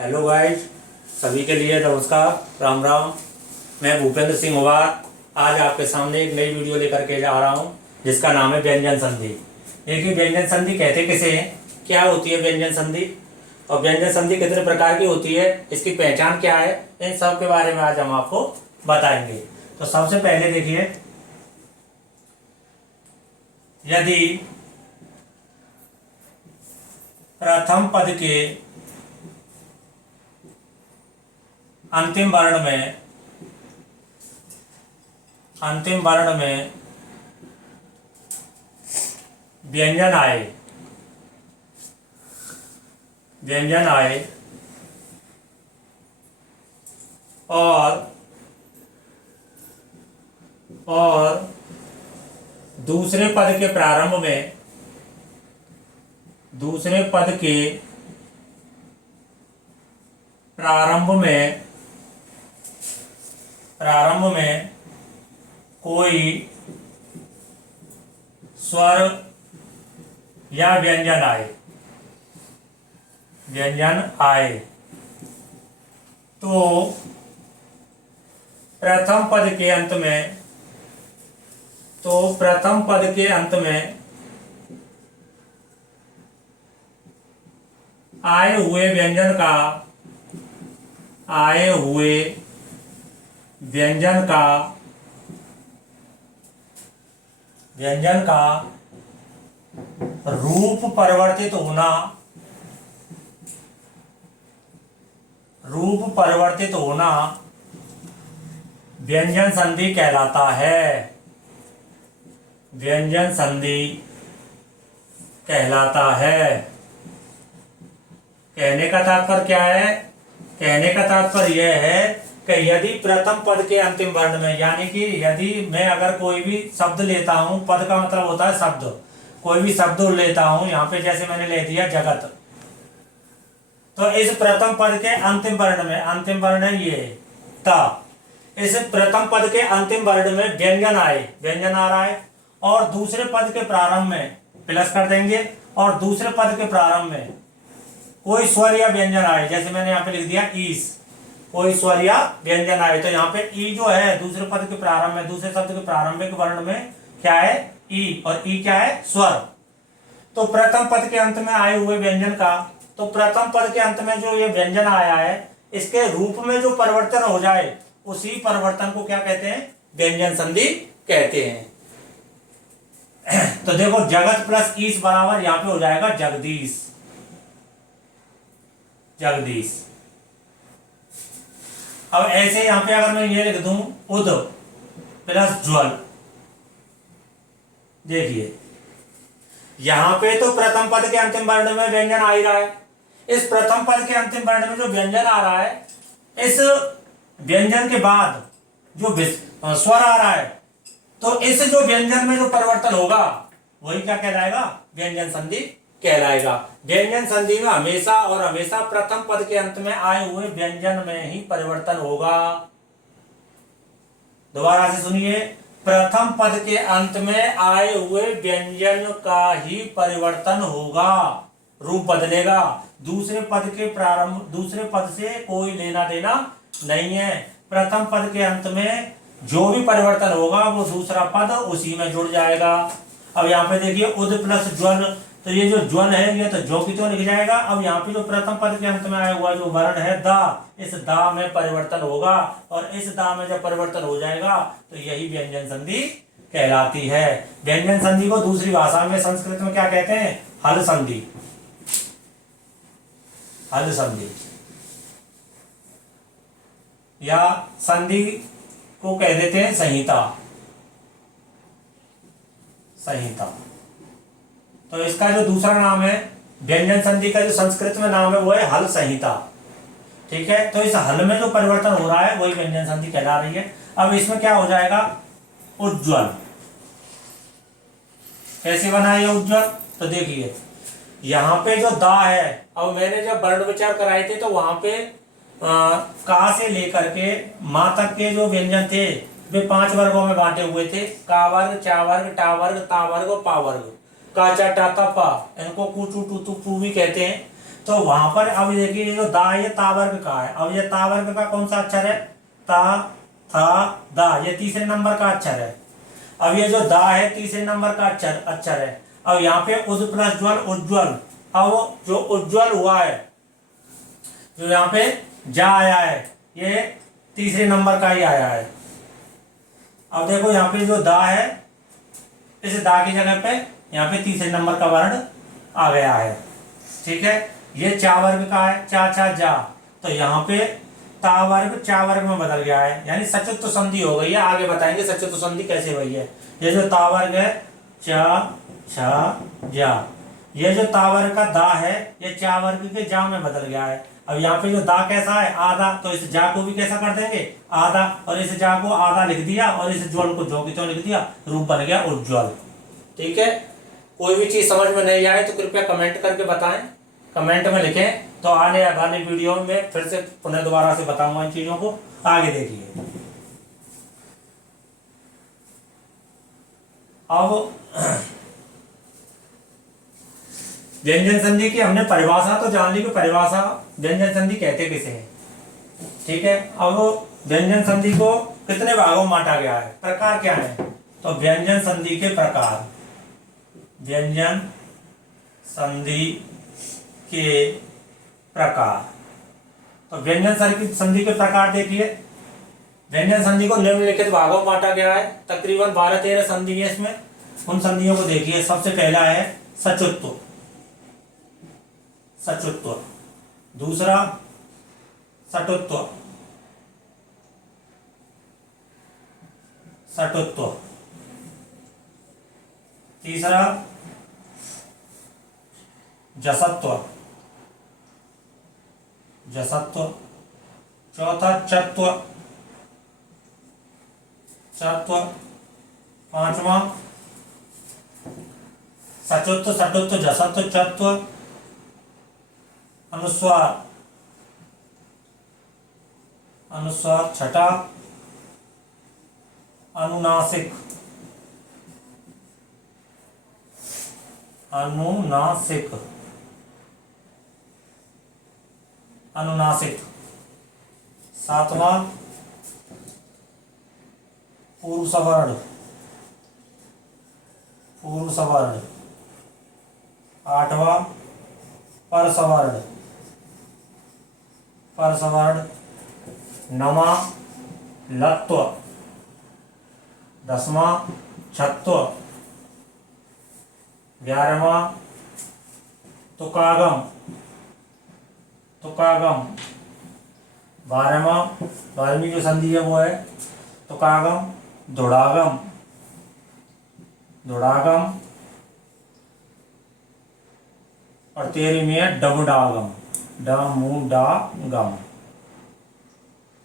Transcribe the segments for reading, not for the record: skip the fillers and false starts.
Hello guys, सभी के लिए नमस्कार, राम राम। मैं भूपेंद्र सिंह मुबारक आज आपके सामने एक नई वीडियो लेकर के आ रहा हूं, जिसका नाम है व्यंजन संधि। देखिए, व्यंजन संधि कहते किसे हैं, क्या होती है व्यंजन संधि और व्यंजन संधि कितने प्रकार की होती है, इसकी पहचान क्या है, इन सब के बारे में आज हम आपको बताएंगे। तो सबसे पहले देखिए, यदि प्रथम पद के अंतिम वर्ण में व्यंजन आए और दूसरे पद के प्रारंभ में कोई स्वर या व्यंजन आए तो प्रथम पद के अंत में आए हुए व्यंजन का रूप परिवर्तित होना व्यंजन संधि कहलाता है। कहने का तात्पर्य क्या है? कहने का तात्पर्य यह है कि यदि प्रथम पद के अंतिम वर्ण में, यानी कि यदि मैं अगर कोई भी शब्द लेता हूं, पद का मतलब होता है शब्द, कोई भी शब्द लेता हूं, यहाँ पे जैसे मैंने ले दिया जगत, तो इस प्रथम पद के अंतिम वर्ण है ये ता, इस प्रथम पद के अंतिम वर्ण में व्यंजन आ रहा है और दूसरे पद के प्रारंभ में प्लस कर देंगे और दूसरे पद के प्रारंभ में कोई स्वर या व्यंजन आए, जैसे मैंने यहाँ पे लिख दिया ईस, कोई स्वर या व्यंजन आए, तो यहाँ पे ई जो है दूसरे पद के प्रारंभ में, दूसरे शब्द के प्रारंभिक वर्ण में क्या है? ई, और ई क्या है? स्वर। तो प्रथम पद के अंत में आए हुए व्यंजन का, तो प्रथम पद के अंत में जो ये व्यंजन आया है, इसके रूप में जो परिवर्तन हो जाए, उसी परिवर्तन को क्या कहते हैं? व्यंजन संधि कहते हैं। तो देखो, जगत प्लस ईस बराबर यहाँ पे हो जाएगा जगदीश। अब ऐसे यहाँ पे अगर मैं ये लिख दूं उद प्लस ज्वल, देखिए यहां पे तो प्रथम पद के अंतिम वर्ण में व्यंजन आ ही रहा है। इस प्रथम पद के अंतिम वर्ण में जो व्यंजन आ रहा है, इस व्यंजन के बाद जो स्वर आ रहा है, तो इस जो व्यंजन में जो परिवर्तन होगा वही क्या कहलाएगा? व्यंजन संधि कहलाएगा। व्यंजन संधि में हमेशा प्रथम पद के अंत में आए हुए व्यंजन में ही परिवर्तन होगा। दोबारा से सुनिए, प्रथम पद के अंत में आए हुए व्यंजन का ही परिवर्तन होगा, रूप बदलेगा। दूसरे पद से कोई लेना देना नहीं है। प्रथम पद के अंत में जो भी परिवर्तन होगा वो दूसरा पद उसी में जुड़ जाएगा। अब यहाँ पे देखिए उद प्लस ज्वन, तो ये जो ज्वन है ये तो जो की तो लिख जाएगा। अब यहाँ पे जो प्रथम पद के अंत में आया हुआ जो वर्ण है दा, इस दा में परिवर्तन होगा और इस दा में जब परिवर्तन हो जाएगा तो यही व्यंजन संधि कहलाती है। व्यंजन संधि को दूसरी भाषा में, संस्कृत में क्या कहते हैं? हल संधि या संधि को कह देते हैं संहिता। तो इसका जो दूसरा नाम है व्यंजन संधि का, जो संस्कृत में नाम है वो है हल संहिता। ठीक है, तो इस हल में जो परिवर्तन हो रहा है वही व्यंजन संधि कहला रही है। अब इसमें क्या हो जाएगा? उज्ज्वल। कैसे बना है उज्ज्वल? तो देखिए यहाँ पे जो दा है, अब मैंने जब वर्ण विचार कराए थे तो वहां पे का से लेकर के मां तक के जो व्यंजन थे वे 5 वर्गों में बांटे हुए थे। का वर्ग, चा वर्ग, टा वर्ग, ता वर्ग, पा वर्ग। का, चा, टा, ता, पा, इनको कु, चू, टू, तू, पू भी कहते हैं। तो वहां पर अब देखिए ये जो दा है ये ता वर्ग का है। अब ये ता वर्ग का कौन सा अक्षर है? ता, था, दा, ये तीसरे नंबर का अक्षर है। अब ये जो दा है तीसरे नंबर का अक्षर अक्षर है। अब यहाँ पे उज प्लस ज्वल उज्ज्वल। अब जो उज्ज्वल हुआ है, जो यहाँ पे जा आया है, ये तीसरे नंबर का ही आया है। अब देखो यहाँ पे जो दा है, इस दा की जगह पे यहाँ पे तीसरे नंबर का वर्ण आ गया है। ठीक है, ये चा वर्ग का है, चा चा जा, तो यहाँ पे ता वर्ग चा वर्ग में बदल गया है, यानी सचुत्व संधि हो गई है। आगे बताएंगे सचुत्व संधि कैसे हुई है। ये जो ता वर्ग है चा छा जा, ये जो ता वर्ग का दा है ये चा वर्ग के जा में बदल गया है। अब यहाँ पे जो दा कैसा है? आधा, तो इस जा को भी कैसा कर देंगे? आधा, और इस जा को आधा लिख दिया और इस ज्वल को जो की तो लिख दिया, रूप बन गया उज्ज्वल। ठीक है, कोई भी चीज समझ में नहीं आए तो कृपया कमेंट करके बताएं, कमेंट में लिखें, तो आने वाले वीडियो में फिर से पुनः दोबारा से बताऊंगा इन चीजों को। आगे देखिए, अब व्यंजन संधि की हमने परिभाषा तो जान ली कि परिभाषा व्यंजन संधि कहते किसे हैं। ठीक है, अब व्यंजन संधि को कितने भागों में बांटा गया है, प्रकार क्या है? तो व्यंजन संधि के प्रकार, व्यंजन संधि के प्रकार। तो व्यंजन संधि के प्रकार देखिए, व्यंजन संधि को निम्नलिखित भागों में बांटा गया है। तकरीबन 12-13 संधि है इसमें। उन संधियों को देखिए। सबसे पहला है सचुत्व, सचुत्व। दूसरा सटुत्व, सटुत्व। तीसरा जसत्व, जसत्व। चौथा चत्व, चत्व। पांचवा सचुत्व, सटुत्व, जसत्व, चत्व, अनुस्वार, अनुस्वार। छठा अनुनासिक, अनुनासिक, अनुनासिक। सातवां पूर्व सवर्ण, पूर्व सवर्ण। आठवां पर सवर्ण, पर सवर्ण। नवा लत्व। दसवां छत्व। 11वां तुकागम, तुकागम। 12वीं जो संधि है वो है तुकागम, दुड़ागम, दुड़ागम। और 13वीं है डमुडागम, डमुडागम।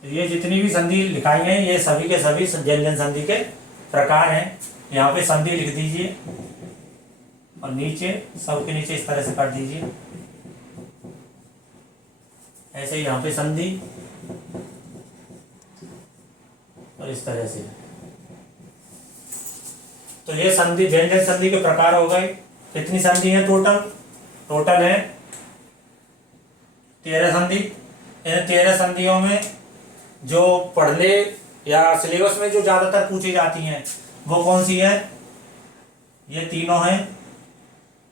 ये जितनी भी संधि लिखाई है ये सभी के सभी व्यंजन संधि के प्रकार हैं। यहाँ पे संधि लिख दीजिए और नीचे सबके नीचे इस तरह से कर दीजिए। ऐसे यहाँ पे संधि और इस तरह से। तो ये संधि व्यंजन संधि के प्रकार हो गए। कितनी संधि है टोटल? टोटल है 13 संधि। इन 13 संधियों में जो पढ़ने या सिलेबस में जो ज्यादातर पूछी जाती हैं वो कौन सी है? ये तीनों हैं,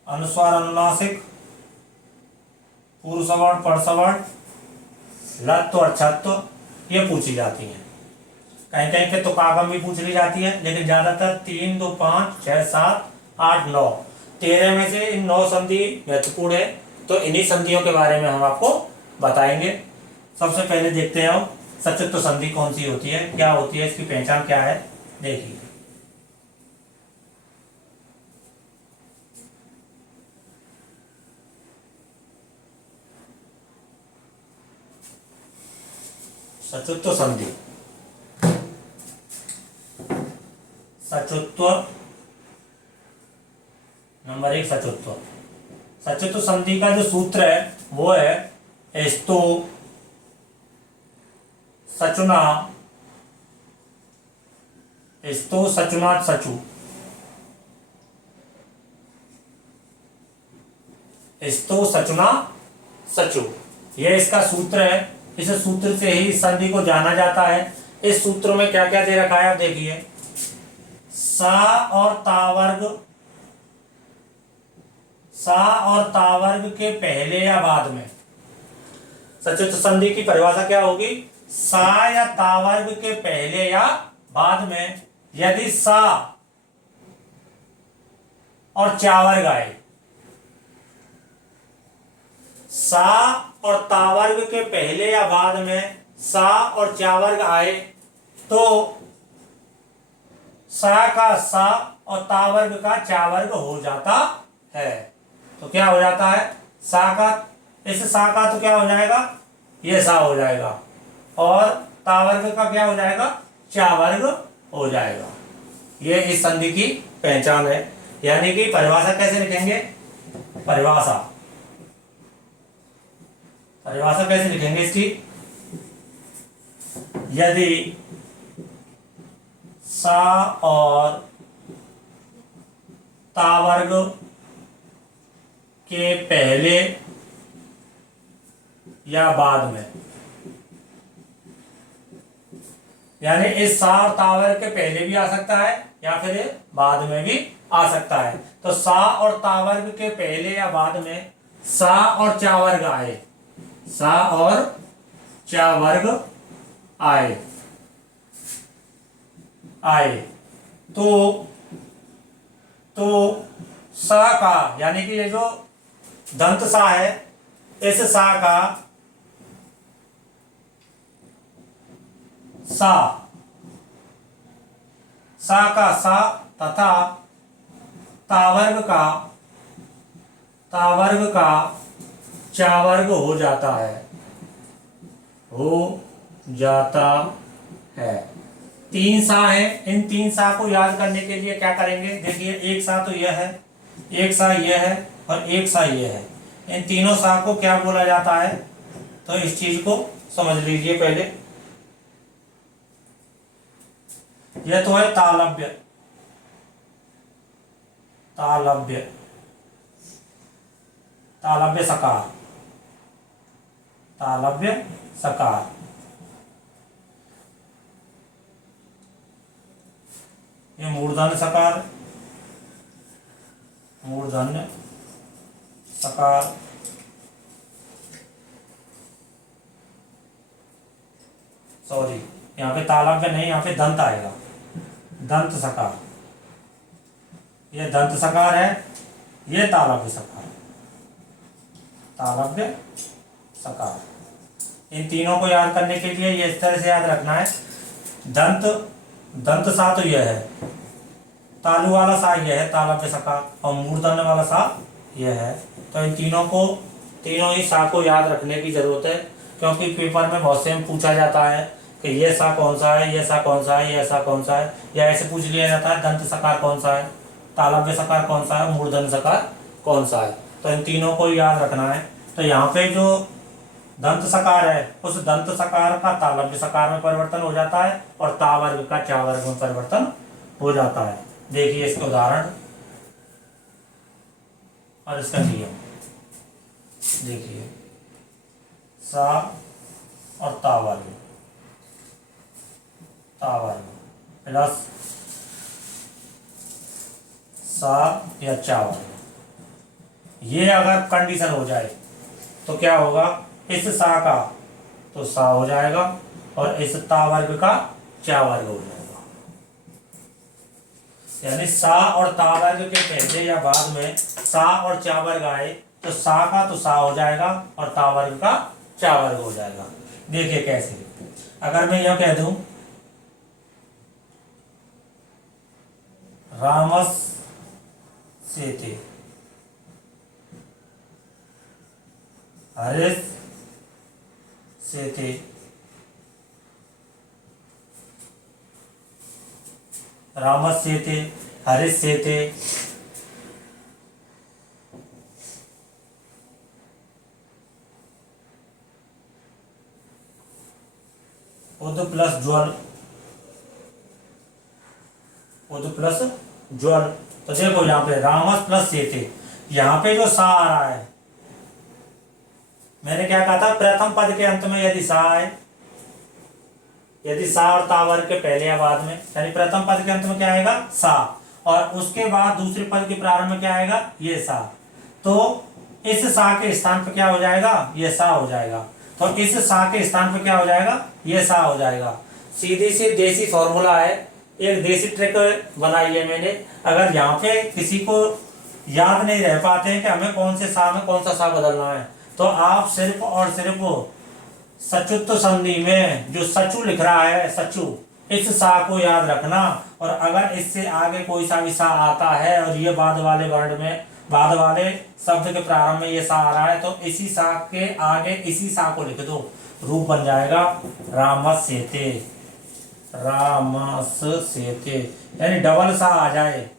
अनुस्वार, अनुनासिक, पूर्व सवर्ण, पर सवर्ण, लत्व और छत्व। ये पूछी जाती हैं। कहीं कहीं पे तुकागम भी पूछ ली जाती है, लेकिन ज्यादातर 3, 2, 5, 6, 7, 8, 9, 13 में से इन 9 संधि महत्वपूर्ण है। तो इन्हीं संधियों के बारे में हम आपको बताएंगे। सबसे पहले देखते हैं सचुत्व संधि कौन सी होती है, क्या होती है, इसकी पहचान क्या है। देखिए, सचुत्व संधि, सचुत्व नंबर 1 सचुत्व। सचुत्व संधि का जो सूत्र है वो है स्तु, सचुना, स्तु, सचुना, सचु। स्तु, सचुना, सचो। ये इसका सूत्र है, इस सूत्र से ही संधि को जाना जाता है। इस सूत्र में क्या क्या दे रखा है आप देखिए, सा और तावर्ग के पहले या बाद में। सचो तो संधि की परिभाषा क्या होगी, सा या तावर्ग के पहले या बाद में यदि सा और चावर्ग आए, सा और तावर्ग के पहले या बाद में सा और चावर्ग आए तो सा का सा और तावर्ग का चावर्ग हो जाता है। तो क्या हो जाता है, सा का, इस सा का तो क्या हो जाएगा, ये सा हो जाएगा, और तावर्ग का क्या हो जाएगा, चावर्ग हो जाएगा। ये इस संधि की पहचान है। यानी कि परिभाषा कैसे लिखेंगे, परिभाषा कैसे लिखेंगे इसकी, यदि सा और तावर्ग के पहले या बाद में, यानी इस सा और तावर्ग के पहले भी आ सकता है या फिर बाद में भी आ सकता है। तो सा और तावर्ग के पहले या बाद में सा और चावर्ग आए, सा और चावर्ग आए तो सा का, यानी कि ये जो दंत सा है, इस सा का सा तथा तावर्ग का चावर्ग हो जाता है। तीन सा है, इन तीन सा को याद करने के लिए क्या करेंगे, देखिए एक सा तो यह है, एक सा यह है और एक सा यह है। इन तीनों सा को क्या बोला जाता है, तो इस चीज को समझ लीजिए पहले। यह तो है तालव्य, तालव्य सकार। ये मूर्धन्य सकार, सॉरी यहाँ पे तालव्य नहीं, यहाँ पे दंत आएगा, दंत सकार। ये दंत सकार है, ये तालव्य सकार। इन तीनों को याद करने के लिए ये इस तरह से याद रखना है, दंत सा तो यह है, तालु वाला सा यह है तालव्य सकार, और मूर्धन्य वाला सा यह है। तो इन तीनों ही सा को याद रखने की जरूरत है, क्योंकि पेपर में बहुत से पूछा जाता है कि ये सा कौन सा है, ये सा कौन सा है, ये सा कौन सा है, या ऐसे पूछ लिया जाता है दंत सकार कौन सा है, तालव्य सकार कौन सा है, मूर्धन्य सकार कौन सा है। तो इन तीनों को याद रखना है। तो यहाँ पे जो दंत सकार है, उस दंत सकार का तालव्य सकार में परिवर्तन हो जाता है और तावर्ग का चावर्ग में परिवर्तन हो जाता है। देखिए इसके उदाहरण और इसका नियम देखिए, सा और तावर्ग प्लस सा या चावर्ग, ये अगर कंडीशन हो जाए तो क्या होगा, इस सा का तो सा हो जाएगा और इस तावर्ग का चावर्ग हो जाएगा। यानी सा और तावर्ग के पहले या बाद में सा और चावर्ग आए तो सा का तो सा हो जाएगा और तावर्ग का चावर्ग हो जाएगा। देखिए कैसे, अगर मैं यह कह दूं रामस सेते, हरिस सेते, रामस सेते, हरिस सेते, उद प्लस ज्वल। तो देखो यहाँ पे रामस प्लस सेते, यहाँ पे जो सा आ रहा है मैंने क्या कहा था, प्रथम पद के अंत में यदि सा है, यदि सा और ता वर्ग के पहले या बाद में, यानी प्रथम पद के अंत में क्या आएगा, सा, और उसके बाद दूसरे पद के प्रारंभ में क्या आएगा, ये सा, तो इस सा के स्थान पर क्या हो जाएगा, ये सा हो जाएगा। तो इस सा के स्थान पर क्या हो जाएगा, ये सा हो जाएगा। सीधी सी देसी फॉर्मूला है, एक देसी ट्रिक बनाई है मैंने। अगर यहाँ पे किसी को याद नहीं रह पाते हैं कि हमें कौन से सा में कौन सा बदलना है, तो आप सिर्फ और सिर्फ सचुत्व संधि में जो सचु लिख रहा है, सचु, इस सा को याद रखना, और अगर इससे आगे कोई सा भी सा आता है और ये बाद वाले वर्ण में, बाद वाले शब्द के प्रारंभ में ये सा आ रहा है, तो इसी सा के आगे इसी सा को लिख दो, रूप बन जाएगा रामस्येते, रामस्येते, यानी डबल सा आ जाए,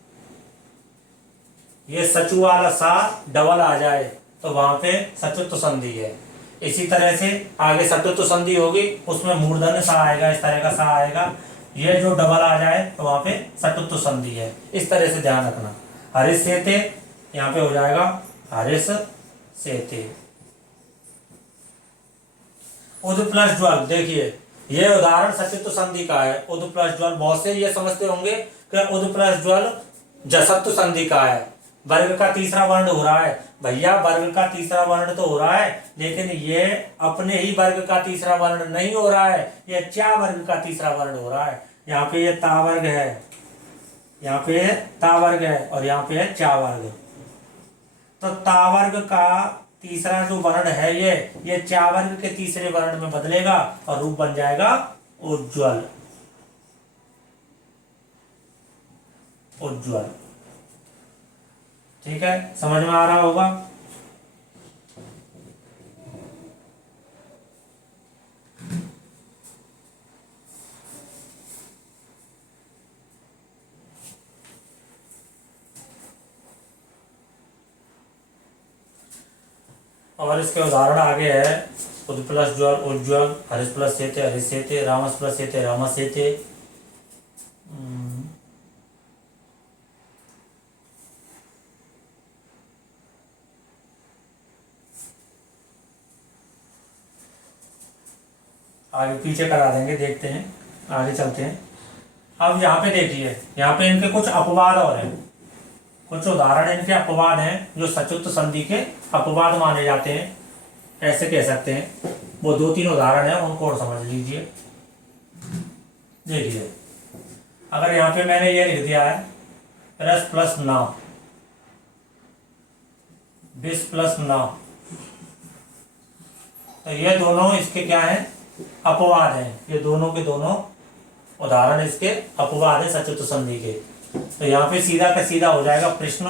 ये सचु वाला सा डबल आ जाए तो वहां पे सचुत्व संधि है। इसी तरह से आगे सचुत्व संधि होगी, उसमें मूर्धन्य सा आएगा, इस तरह का सा आएगा, ये जो डबल आ जाए तो वहां पे सचुत्व संधि है। इस तरह से ध्यान रखना। हरिष्येते यहाँ पे हो जाएगा हरिष्येते। उद प्लस ज्वल, देखिए ये उदाहरण सचुत्व संधि का है। उद प्लस ज्वल, बहुत से ये समझते होंगे कि उद प्लस ज्वल जसत्व संधि का है, वर्ग का तीसरा वर्ण हो रहा है। भैया वर्ग का तीसरा वर्ण तो हो रहा है, लेकिन ये अपने ही वर्ग का तीसरा वर्ण नहीं हो रहा है, ये चा वर्ग का तीसरा वर्ण हो रहा है। यहाँ पे ये ता वर्ग है, यहाँ पे ता वर्ग है, और यहाँ पे है चा वर्ग। तो ता वर्ग का तीसरा जो वर्ण है ये चा वर्ग के तीसरे वर्ण में बदलेगा और रूप बन जाएगा उज्ज्वल, उज्ज्वल। ठीक है, समझ में आ रहा होगा। और इसके उदाहरण आगे है, उद प्लस ज्वल उज्ज्वल, हरिश प्लस सेते हरिष्येते, रामस प्लस सेते रामस्येते। आगे पीछे करा देंगे, देखते हैं, आगे चलते हैं। अब यहाँ पे देखिए, यहाँ पे इनके कुछ अपवाद और हैं, कुछ उदाहरण इनके अपवाद हैं जो सचुत्व संधि के अपवाद माने जाते हैं, ऐसे कह सकते हैं। वो 2-3 उदाहरण हैं, उनको और समझ लीजिए। देखिए, अगर यहाँ पे मैंने ये लिख दिया है रस प्लस ना, विष प्लस ना, तो ये दोनों इसके क्या है, अपवाद हैं। ये दोनों के दोनों उदाहरण इसके अपवाद है सचुत्व संधि के। तो यहाँ पे सीधा का सीधा हो जाएगा प्रश्न,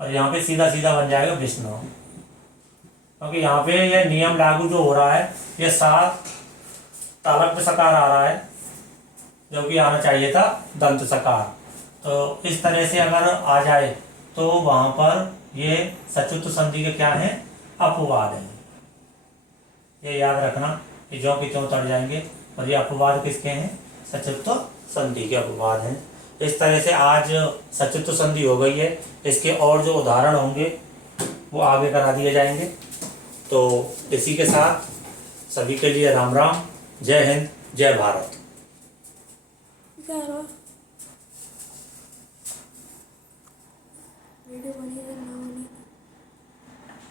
और यहाँ पे सीधा सीधा बन जाएगा विष्णु, क्योंकि यहाँ पे ये नियम लागू जो हो रहा है, ये सात तालक पे सकार आ रहा है, जो कि आना चाहिए था दंत सकार। तो इस तरह से अगर आ जाए तो वहां पर ये सचुत्व संधि के क्या है, अपवाद है। ये याद रखना कि जो कि त्यों तर जाएंगे, और ये अपवाद किसके हैं, सचुत्व संधि के अपवाद हैं। इस तरह से आज सचुत्व संधि हो गई है, इसके और जो उदाहरण होंगे वो आगे करा दिए जाएंगे। तो इसी के साथ सभी के लिए राम राम, जय हिंद, जय भारत। वीडियो बनी है।